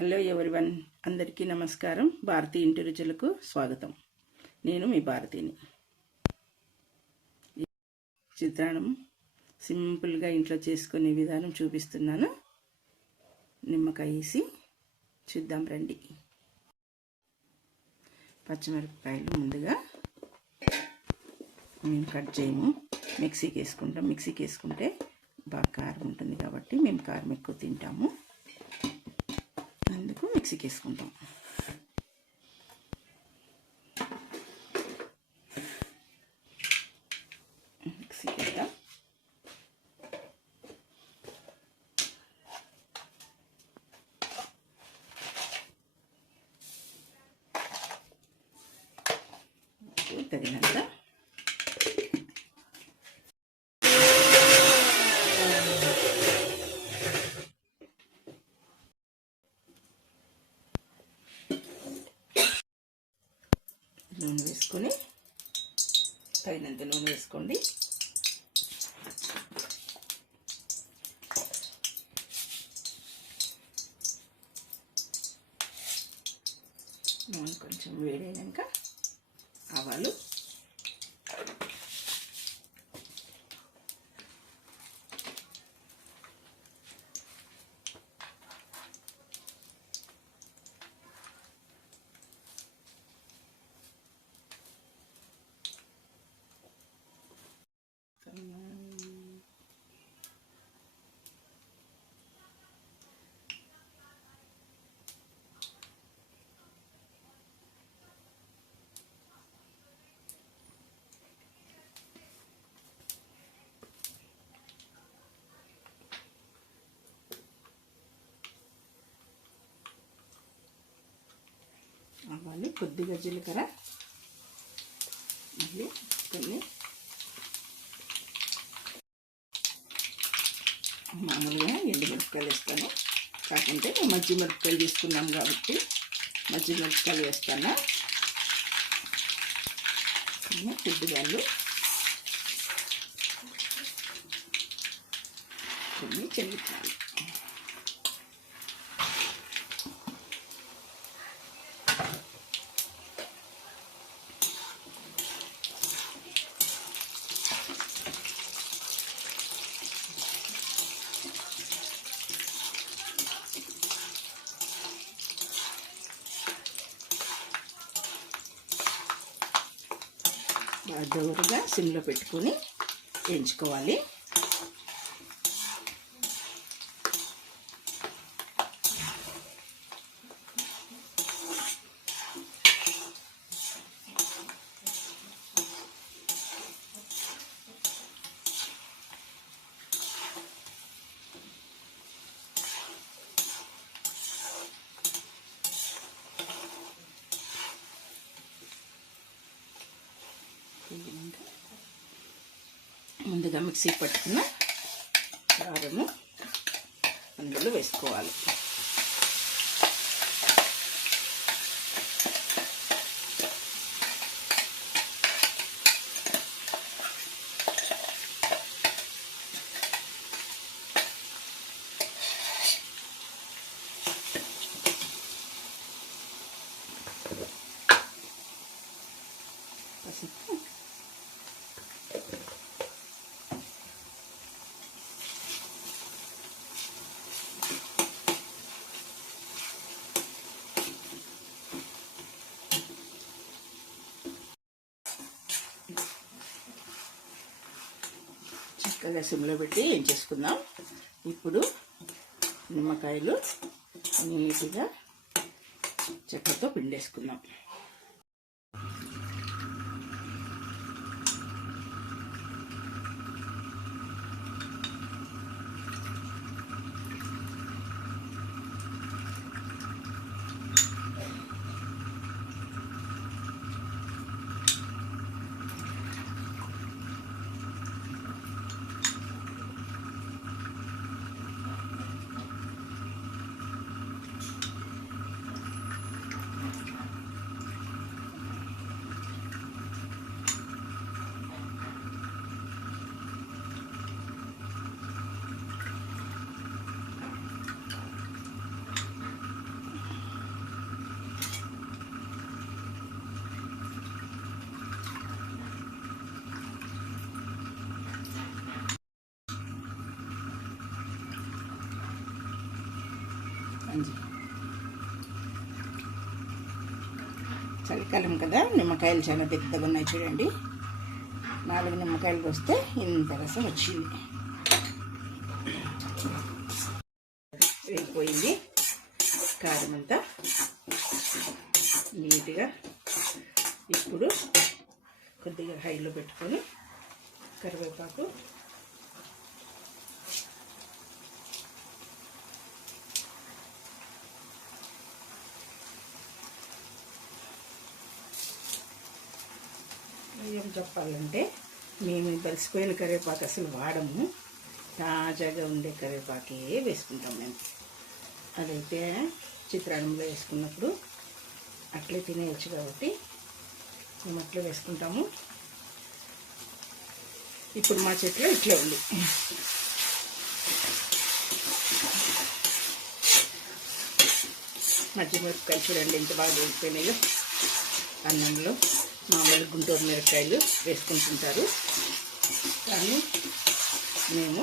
Hello everyone, అందరికీ నమస్కారం. భారతీ ఇంటి రుచులకు స్వాగతం. నేను మీ భారతిని. చిత్రాన్నం సింపుల్గా ఇంట్లో చేసుకునే విధానం చూపిస్తున్నాను. నిమ్మకాయ వేసి చూద్దాం రండి. పచ్చిమిరపకాయలు ముందుగా మేము కట్ చేయము, మిక్సీకి వేసుకుంటాం. మిక్సీకి వేసుకుంటే బాగా కారం ఉంటుంది కాబట్టి మేము కారం ఎక్కువ తింటాము, అందుకు మిక్సీకి వేసుకుంటాం. మిక్సీకి వేద్దాం. తగినంత నూనె వేసుకొని, తగినంత నూనె వేసుకోండి. నూనె కొంచెం వేడైనాక ఆవాలు, ఆవాలు, కొద్దిగా జీలకర్ర, మళ్ళీ కొన్ని మామూలుగా ఎండుమిరపకాయలు వేస్తాను. కాకుంటే మేము మజ్జి మిరపకాయలు తీసుకున్నాం కాబట్టి మజ్జి మిరపకాయలు వేస్తాను. ఉద్దిగాయలు, కొన్ని చెల్లిపాయలు, దోరగా సిమ్లో పెట్టుకొని వేయించుకోవాలి. ముందుగా మిక్సీకి పట్టుకున్న కారము అందులో వేసుకోవాలి. పసుపు, చక్కగా సిమ్లో పెట్టి వేయించేసుకుందాం. ఇప్పుడు నిమ్మకాయలు నీట్గా చెక్కతో పిండేసుకుందాం. చలికాలం కదా, నిమ్మకాయలు చాలా పెద్దగా ఉన్నాయి చూడండి. 4 నిమ్మకాయలు వస్తే ఇంత రసం వచ్చింది. వేగిపోయింది. కారం అంతా నీట్గా. ఇప్పుడు కొద్దిగా హైలో పెట్టుకొని కరివేపాకు, ఏం చెప్పాలంటే మేము బలిసిపోయిన కరివేపాకు అసలు వాడము. తాజాగా ఉండే కరివేపాకే వేసుకుంటాం మేము. అదైతే చిత్రాన్నంలో వేసుకున్నప్పుడు అట్లే తినేయచ్చు కాబట్టి మేము అట్లే వేసుకుంటాము. ఇప్పుడు మా చెట్లో ఇట్లే ఉంది. మిరపకాయలు చూడండి ఎంత బాగా వేగిపోయినాయో. అన్నంలో మామూలు గుంటూరు మిరపకాయలు వేసుకుంటుంటారు, కానీ మేము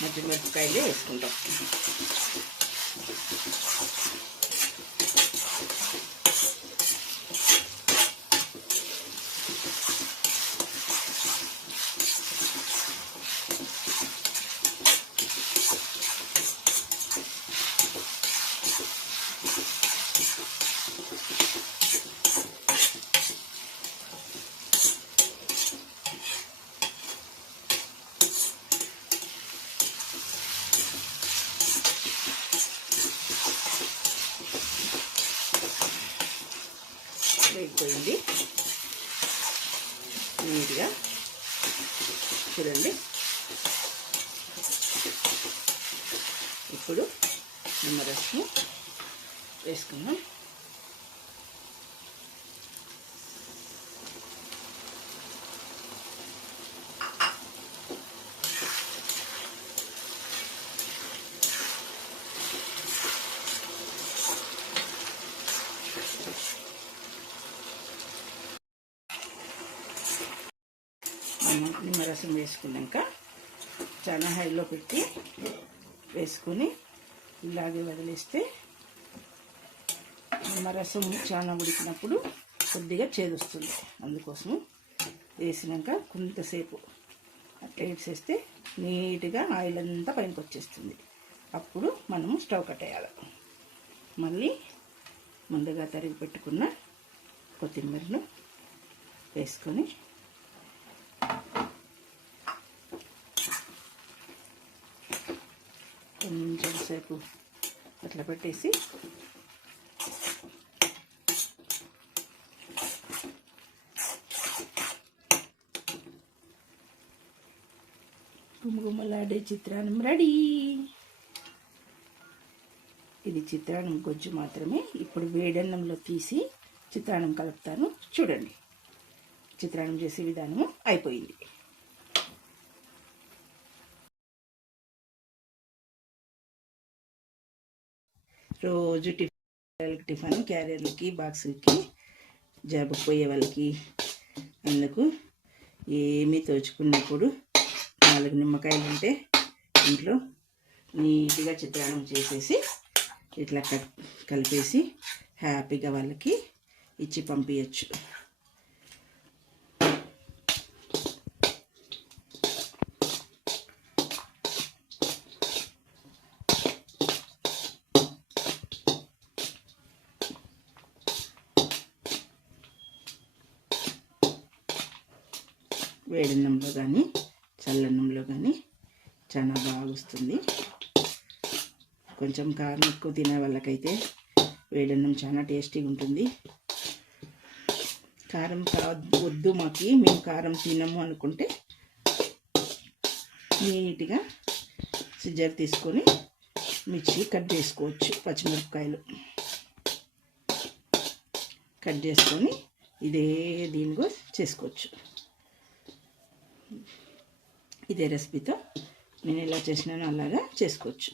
మిరపకాయలే వేసుకుంటాం. వేగిపోయింది నీట్గా చూడండి. ఇప్పుడు నిమ్మరసం వేసుకుందాం. నిమ్మరసం వేసుకున్నాక చాలా హైలో పెట్టి వేసుకొని ఇలాగే వదిలేస్తే నిమ్మరసం చాలా ఉడికినప్పుడు కొద్దిగా చేదొస్తుంది. అందుకోసం వేసినాక కొంతసేపు అట్లా వేసేస్తే నీట్గా ఆయిల్ అంతా పైకి వచ్చేస్తుంది. అప్పుడు మనము స్టవ్ కట్టేయాలి. మళ్ళీ ముందుగా తరిగి పెట్టుకున్న కొత్తిమీరను వేసుకొని కొంచెం సేపు అట్లా పెట్టేసి గుమగుమలాడే చిత్రాన్నం రెడీ. ఇది చిత్రాన్నం గొజ్జు మాత్రమే. ఇప్పుడు వేడన్నంలో తీసి చిత్రాన్నం కలుపుతాను. చూడండి, చిత్రాన్నం చేసే విధానము అయిపోయింది. రోజు టిఫిన్ క్యారియర్లకి, బాక్సులకి, జాబుకి పోయే వాళ్ళకి అందుకు ఏమీ తోచుకున్నప్పుడు 4 నిమ్మకాయలు ఉంటే ఇంట్లో నీట్గా చిత్రాన్నం చేసేసి ఇట్లా కలిపేసి హ్యాపీగా వాళ్ళకి ఇచ్చి పంపించచ్చు. వేడన్నంలో కానీ చల్లన్నంలో కానీ చాలా బాగా వస్తుంది. కొంచెం కారం ఎక్కువ తినే వాళ్ళకైతే వేడన్నం చాలా టేస్టీగా ఉంటుంది. కారం వద్దు మేము కారం తినము అనుకుంటే నీట్గా సిజర్ తీసుకొని మిర్చి కట్ చేసుకోవచ్చు. పచ్చిమిరపకాయలు కట్ చేసుకొని ఇదే దీనిగా చేసుకోవచ్చు. ఇదే రెసిపీతో నేను ఎలా చేసినానో అలాగా చేసుకోవచ్చు.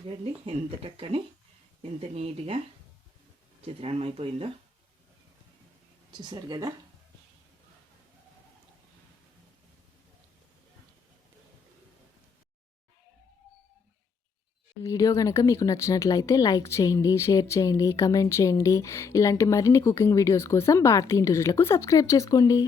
చూడండి ఎంత టక్కని ఎంత నీట్గా చిత్రాన్నం అయిపోయిందో. చూసారు కదా. వీడియో కనుక మీకు నచ్చినట్లయితే లైక్ చేయండి, షేర్ చేయండి, కమెంట్ చేయండి. ఇలాంటి మరిన్ని కుకింగ్ వీడియోస్ కోసం భారతీ ఇంటి రుచులకు సబ్స్క్రైబ్ చేసుకోండి.